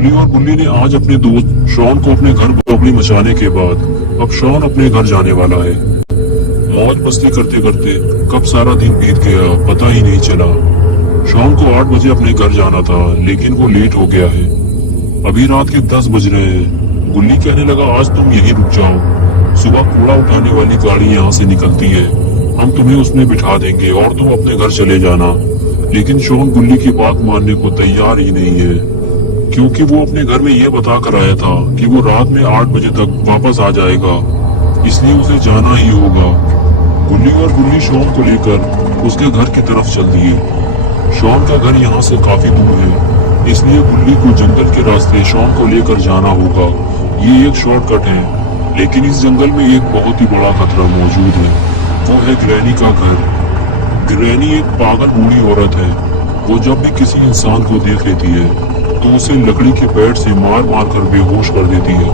गुल्ली और गुल्ली ने आज अपने दोस्त शॉन को अपने घर बबली मचाने के बाद अब शॉन अपने घर जाने वाला है। मौज मस्ती करते करते कब सारा दिन बीत गया पता ही नहीं चला। शॉन को 8 बजे अपने घर जाना था लेकिन वो लेट हो गया है। अभी रात के 10 बज रहे हैं। गुल्ली कहने लगा आज तुम यहीं रुक जाओ, सुबह कूड़ा उठाने वाली गाड़ी यहाँ से निकलती है, हम तुम्हें उसमें बिठा देंगे और तुम अपने घर चले जाना। लेकिन शॉन गुल्ली की बात मानने को तैयार ही नहीं है, क्योंकि वो अपने घर में ये बता कर आया था कि वो रात में 8 बजे तक वापस आ जाएगा, इसलिए उसे जाना ही होगा। गुल्ली और गुल्ली शॉन को लेकर उसके घर की तरफ चल दिए। शॉन का घर यहाँ से काफी दूर है, इसलिए गुल्ली को जंगल के रास्ते शॉन को लेकर जाना होगा। ये एक शॉर्टकट है, लेकिन इस जंगल में एक बहुत ही बड़ा खतरा मौजूद है, वो है ग्रैनी का घर। ग्रैनी एक पागल बूढ़ी औरत है। वो जब भी किसी इंसान को देख लेती है तो उसे लकड़ी के बैट से मार मार कर बेहोश कर देती है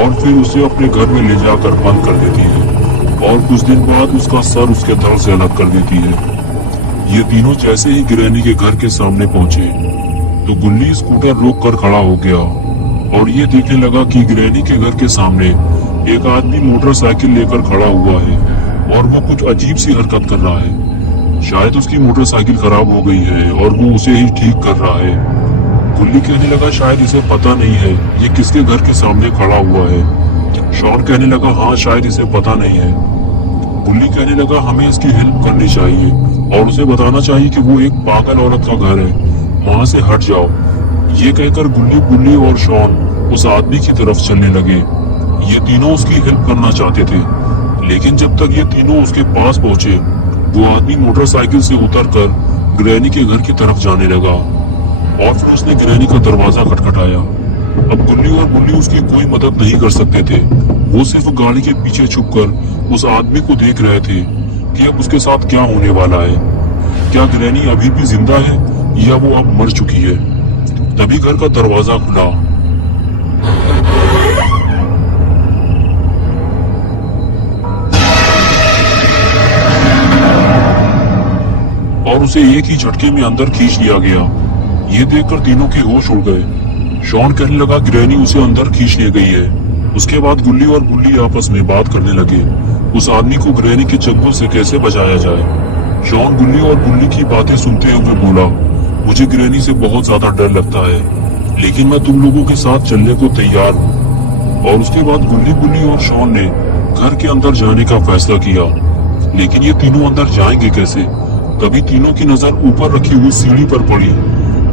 और फिर उसे अपने घर में ले जाकर बंद कर देती है और कुछ दिन बाद उसका सर उसके धड़ से अलग कर देती है। ये तीनों जैसे ही ग्रैनी के घर के सामने पहुंचे तो गुल्ली स्कूटर रोक कर खड़ा हो गया और ये देखने लगा कि ग्रैनी के घर के सामने एक आदमी मोटरसाइकिल लेकर खड़ा हुआ है और वो कुछ अजीब सी हरकत कर रहा है। शायद उसकी मोटरसाइकिल खराब हो गई है और वो उसे ही ठीक कर रहा है। गुल्ली कहने लगा शायद इसे पता नहीं है ये किसके घर के सामने खड़ा हुआ है। शॉन कहने लगा हाँ शायद इसे पता नहीं है। गुल्ली कहने लगा हमें इसकी हेल्प करनी चाहिए और उसे बताना चाहिए कि वो एक पागल औरत का घर है, वहां से हट जाओ। ये कहकर गुल्ली और शॉन उस आदमी की तरफ चलने लगे। ये तीनों उसकी हेल्प करना चाहते थे, लेकिन जब तक ये तीनों उसके पास पहुंचे वो आदमी मोटरसाइकिल से उतरकर ग्रैनी के घर की तरफ जाने लगा और फिर उसने ग्रैनी का दरवाजा खटखटाया। अब गुल्ली और गुल्ली उसकी कोई मदद नहीं कर सकते थे, वो सिर्फ गाड़ी के पीछे छुपकर उस आदमी को देख रहे थे कि अब उसके साथ क्या होने वाला है। क्या ग्रैनी अभी भी जिंदा है या वो अब मर चुकी है? तभी घर का दरवाजा खुला और उसे एक ही झटके में अंदर खींच लिया गया। ये देखकर तीनों के होश उड़ गए। शॉन कहने लगा ग्रैनी उसे अंदर खींच ले गई है। उसके बाद गुल्ली और गुल्ली आपस में बात करने लगे उस आदमी को ग्रैनी के चंगुल से कैसे बचाया जाए। शॉन गुल्ली और गुल्ली की बातें सुनते हुए बोला मुझे ग्रैनी से बहुत ज्यादा डर लगता है, लेकिन मैं तुम लोगों के साथ चलने को तैयार हूँ। और उसके बाद गुल्ली और शॉन ने घर के अंदर जाने का फैसला किया, लेकिन ये तीनों अंदर जाएंगे कैसे? तभी तीनों की नजर ऊपर रखी हुई सीढ़ी पर पड़ी।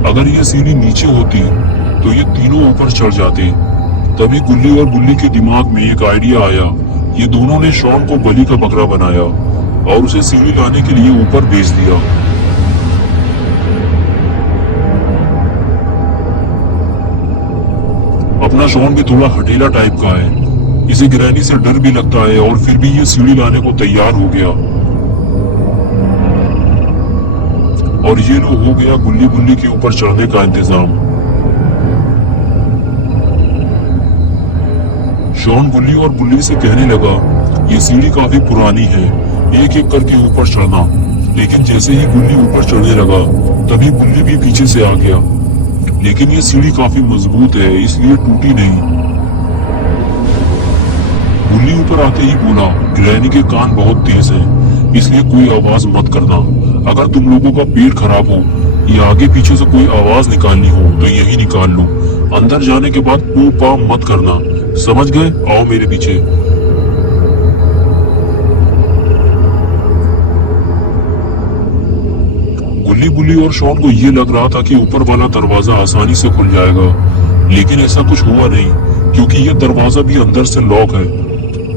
अगर ये सीढ़ी नीचे होती तो ये तीनों ऊपर चढ़ जाते। तभी गुल्ली और गुल्ली के दिमाग में एक आइडिया आया। ये दोनों ने शॉन को बलि का बकरा बनाया और उसे सीढ़ी लाने के लिए ऊपर भेज दिया। अपना शॉन भी थोड़ा हठीला टाइप का है, इसे ग्रैनी से डर भी लगता है और फिर भी ये सीढ़ी लाने को तैयार हो गया। और ये लो हो गया गुल्ली के ऊपर चढ़ने का इंतजाम। शॉन गुल्ली और गुल्ली से कहने लगा ये सीढ़ी काफी पुरानी है, एक एक करके ऊपर चढ़ना। लेकिन जैसे ही गुल्ली ऊपर चढ़ने लगा तभी गुल्ली भी पीछे से आ गया। लेकिन ये सीढ़ी काफी मजबूत है, इसलिए टूटी नहीं। गुल्ली ऊपर आते ही बोला ग्रैनी के कान बहुत तेज हैं, इसलिए कोई आवाज मत करना। अगर तुम लोगों का पेट खराब हो या आगे पीछे से कोई आवाज निकालनी हो तो यही निकाल लो। अंदर जाने के बाद पू पा मत करना, समझ गए? आओ मेरे पीछे। गुल्ली और शॉन को ये लग रहा था कि ऊपर वाला दरवाजा आसानी से खुल जाएगा, लेकिन ऐसा कुछ हुआ नहीं, क्योंकि ये दरवाजा भी अंदर से लॉक है।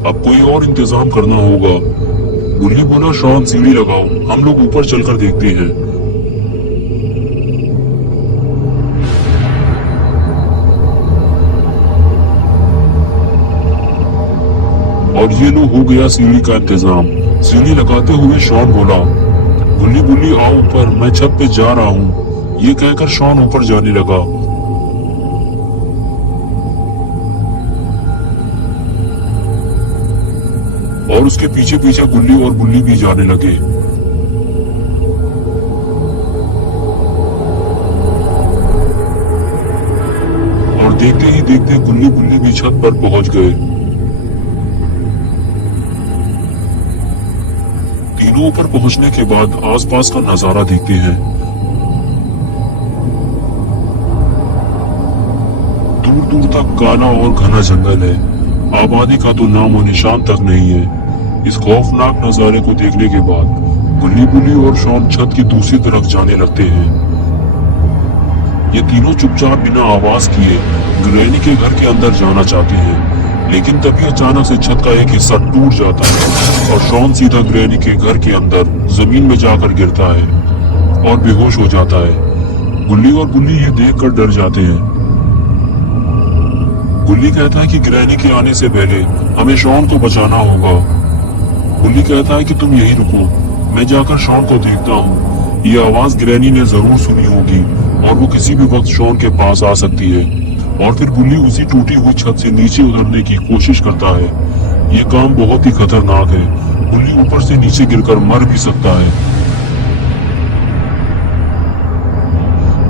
अब कोई और इंतजाम करना होगा। गुल्ली बोला शॉन सीढ़ी लगाओ, हम लोग ऊपर चलकर देखते हैं। और ये लो हो गया सीढ़ी का इंतजाम। सीढ़ी लगाते हुए शॉन बोला गुल्ली आओ ऊपर, मैं छत पे जा रहा हूँ। ये कहकर शॉन ऊपर जाने लगा। और उसके पीछे पीछे गुल्ली और गुल्ली भी जाने लगे। देखते ही देखते गुल्ली बुल्ली भी छत पर पहुंच गए। तीनों ऊपर पहुंचने के बाद आसपास का नजारा देखते हैं। दूर दूर तक काला और घना जंगल है, आबादी का तो नामो निशान तक नहीं है। इस खौफनाक नजारे को देखने के बाद गुल्ली बुल्ली और शॉन छत की दूसरी तरफ जाने लगते हैं। ये तीनों चुपचाप बिना आवाज किए ग्रैनी के घर के अंदर जाना चाहते हैं, लेकिन तभी अचानक से छत का एक हिस्सा टूट जाता है और शॉन सीधा ग्रैनी के घर के अंदर जमीन में जाकर गिरता है और बेहोश हो जाता है। गुल्ली और बुल्ली ये देखकर डर जाते हैं। गुल्ली कहता है कि ग्रैनी के आने से पहले हमें शॉन को बचाना होगा। बुल्ली कहता है कि तुम यहीं रुको, मैं जाकर शॉन को देखता हूँ। ये आवाज ग्रैनी ने जरूर सुनी होगी और वो किसी भी वक्त शॉन के पास आ सकती है। और फिर बुल्ली उसी टूटी हुई छत से नीचे उतरने की कोशिश करता है। ये काम बहुत ही खतरनाक है, बुल्ली ऊपर से नीचे गिरकर मर भी सकता है।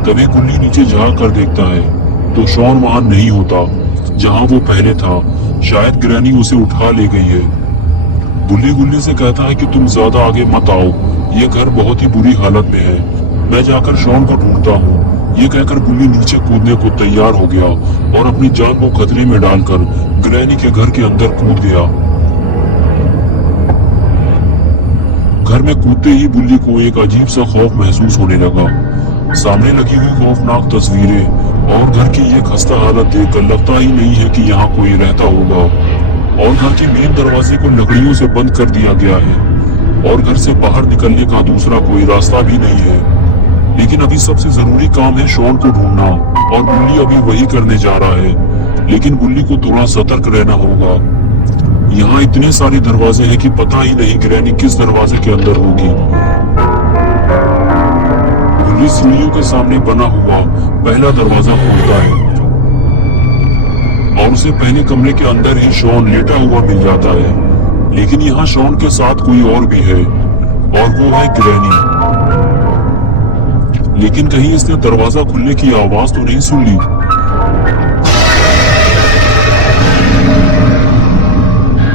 तभी गुल्ली नीचे झांक कर देखता है तो शॉन वहां नहीं होता जहां वो पहले था। शायद ग्रैनी उसे उठा ले गई है। बुल्ली गुल्ली से कहता है कि तुम ज्यादा आगे मत आओ, ये घर बहुत ही बुरी हालत में है, मैं जाकर शॉन को ढूंढता हूँ। ये कहकर बुल्ली नीचे कूदने को तैयार हो गया और अपनी जान को खतरे में डालकर ग्रैनी के घर के अंदर कूद गया। घर में कूदते ही बुल्ली को एक अजीब सा खौफ महसूस होने लगा। सामने लगी हुई खौफनाक तस्वीरें और घर की ये खस्ता हालत देखकर लगता ही नहीं है कि यहाँ कोई रहता होगा। और घर के मेन दरवाजे को लकड़ियों से बंद कर दिया गया है और घर से बाहर निकलने का दूसरा कोई रास्ता भी नहीं है। लेकिन अभी सबसे जरूरी काम है शॉन को ढूंढना और बुल्ली अभी वही करने जा रहा है। लेकिन बुल्ली को थोड़ा सतर्क रहना होगा। यहाँ इतने सारे दरवाजे हैं कि पता ही नहीं ग्रैनी किस दरवाजे के अंदर होगी। बुल्ली सीढ़ियों के सामने बना हुआ पहला दरवाजा खोलता है और उसे पहले कमरे के अंदर ही शॉन लेटा हुआ मिल जाता है। लेकिन यहाँ शॉन के साथ कोई और भी है और वो है ग्रैनी। लेकिन कहीं इसने दरवाजा खुलने की आवाज तो नहीं सुन ली।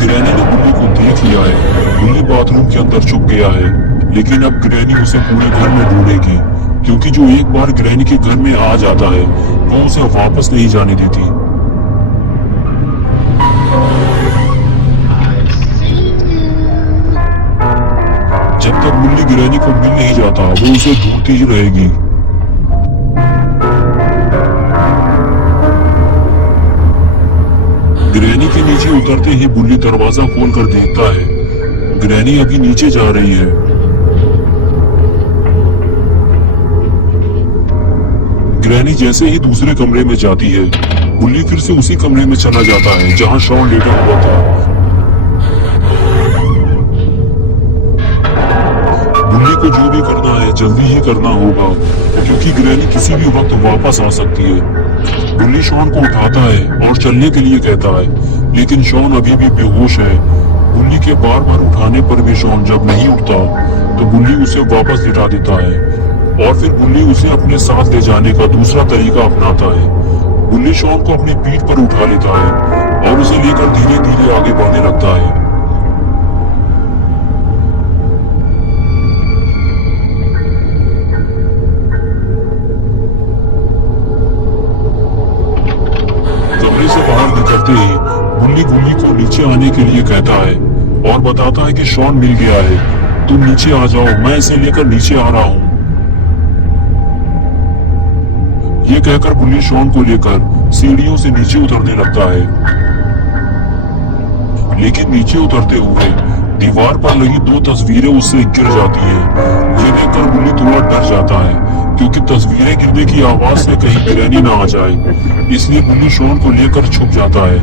ग्रैनी ने बुल्ली को देख लिया है। बुल्ली बाथरूम के अंदर छुप गया है, लेकिन अब ग्रैनी उसे पूरे घर में ढूंढेगी, क्योंकि जो एक बार ग्रैनी के घर में आ जाता है वो उसे वापस नहीं जाने देती। जब तक बुल्ली ग्रैनी को मिल नहीं जाता वो उसे ढूंढती ही रहेगी। ग्रैनी के नीचे उतरते ही बुल्ली दरवाजा खोलकर देखता है ग्रैनी अभी नीचे जा रही है। ग्रैनी जैसे ही दूसरे कमरे में जाती है, बुल्ली फिर से उसी कमरे में चला जाता है जहां शॉन लेटा हुआ था। बुल्ली को जो भी करना है जल्दी ही करना होगा, क्योंकि ग्रैनी किसी भी वक्त वापस आ सकती है। बुल्ली शॉन को उठाता है और चलने के लिए कहता है, लेकिन शॉन अभी भी बेहोश है। बुल्ली के बार बार उठाने पर भी शॉन जब नहीं उठता तो बुल्ली उसे वापस लिटा देता है और फिर बुल्ली उसे अपने साथ ले जाने का दूसरा तरीका अपनाता है। बुल्ली शॉन को अपनी पीठ पर उठा लेता है और उसे लेकर धीरे धीरे आगे बढ़ने लगता है। कमरे से बाहर निकलते ही बुल्ली गुल्ली को नीचे आने के लिए कहता है और बताता है कि शॉन मिल गया है, तुम नीचे आ जाओ, मैं इसे लेकर नीचे आ रहा हूँ। ये कहकर बुल्ली शॉन को लेकर सीढ़ियों से नीचे उतरने लगता है। लेकिन नीचे उतरते हुए दीवार पर लगी दो तस्वीरें उससे गिर जाती हैं। ये देखकर बुल्ली थोड़ा डर जाता है, क्योंकि तस्वीरें गिरने की आवाज से कहीं ग्रैनी ना आ जाए। इसलिए बुल्ली शॉन को लेकर छुप जाता है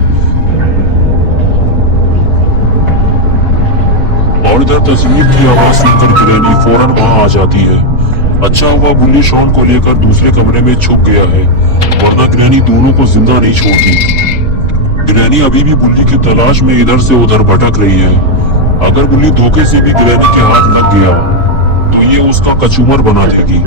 और इधर तस्वीर की आवाज सुनकर ग्रैनी फौरन वहां आ जाती है। अच्छा हुआ बुल्ली शॉन को लेकर दूसरे कमरे में छुप गया है, वरना ग्रैनी दोनों को जिंदा नहीं छोड़ती। ग्रैनी अभी भी बुल्ली की तलाश में इधर से उधर भटक रही है। अगर बुल्ली धोखे से भी ग्रैनी के हाथ लग गया तो ये उसका कचूमर बना देगी।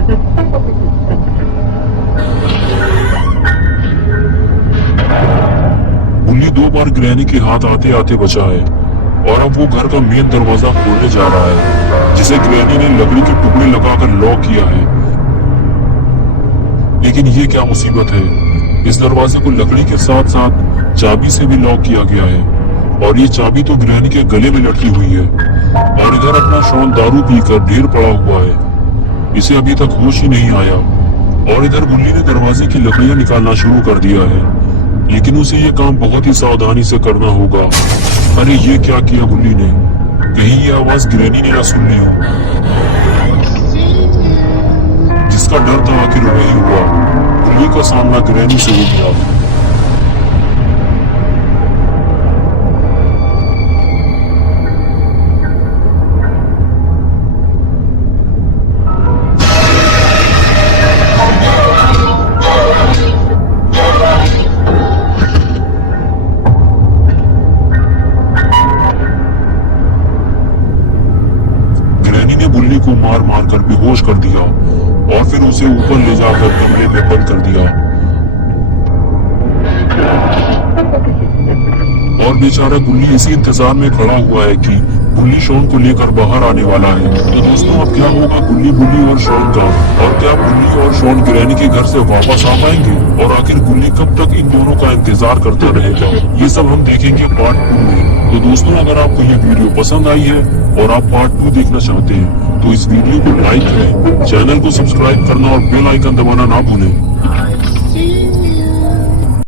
बार ग्रैनी के हाथ आते आते बचा है और अब वो घर का मेन दरवाजा खोलने जा रहा है जिसे ग्रैनी ने लकड़ी के टुकड़े लगाकर लॉक किया है। लेकिन ये क्या मुसीबत है, इस दरवाजे को लकड़ी के साथ साथ चाबी से भी लॉक किया गया है और ये चाबी तो ग्रैनी के गले में लटकी हुई है। और इधर अपना शॉन दारू पीकर ढेर पड़ा हुआ है, इसे अभी तक होश ही नहीं आया। और इधर गुल्ली ने दरवाजे की लकड़ियां निकालना शुरू कर दिया है, लेकिन उसे ये काम बहुत ही सावधानी से करना होगा। अरे ये क्या किया गुल्ली ने, कहीं ये आवाज ग्रैनी ने ना सुन ली हो। जिसका डर था आखिर वही हुआ, गुल्ली का सामना ग्रैनी से हो गया। गुल्ली को मार मार कर बेहोश कर दिया और फिर उसे ऊपर ले जाकर कमरे में बंद कर दिया। और बेचारा गुल्ली इसी इंतजार में खड़ा हुआ है कि गुल्ली शॉन को लेकर बाहर आने वाला है। तो दोस्तों अब क्या होगा गुल्ली बुल्ली और शॉन का, और क्या गुल्ली और शॉन ग्रैनी के घर से वापस आ पाएंगे, और आखिर गुल्ली कब तक इन दोनों का इंतजार करता रहेगा, ये सब हम देखेंगे पार्ट 2 में। तो दोस्तों अगर आपको ये वीडियो पसंद आई है और आप पार्ट 2 देखना चाहते हैं तो इस वीडियो को लाइक करें, चैनल को सब्सक्राइब करना और बेल आइकन दबाना ना भूलें।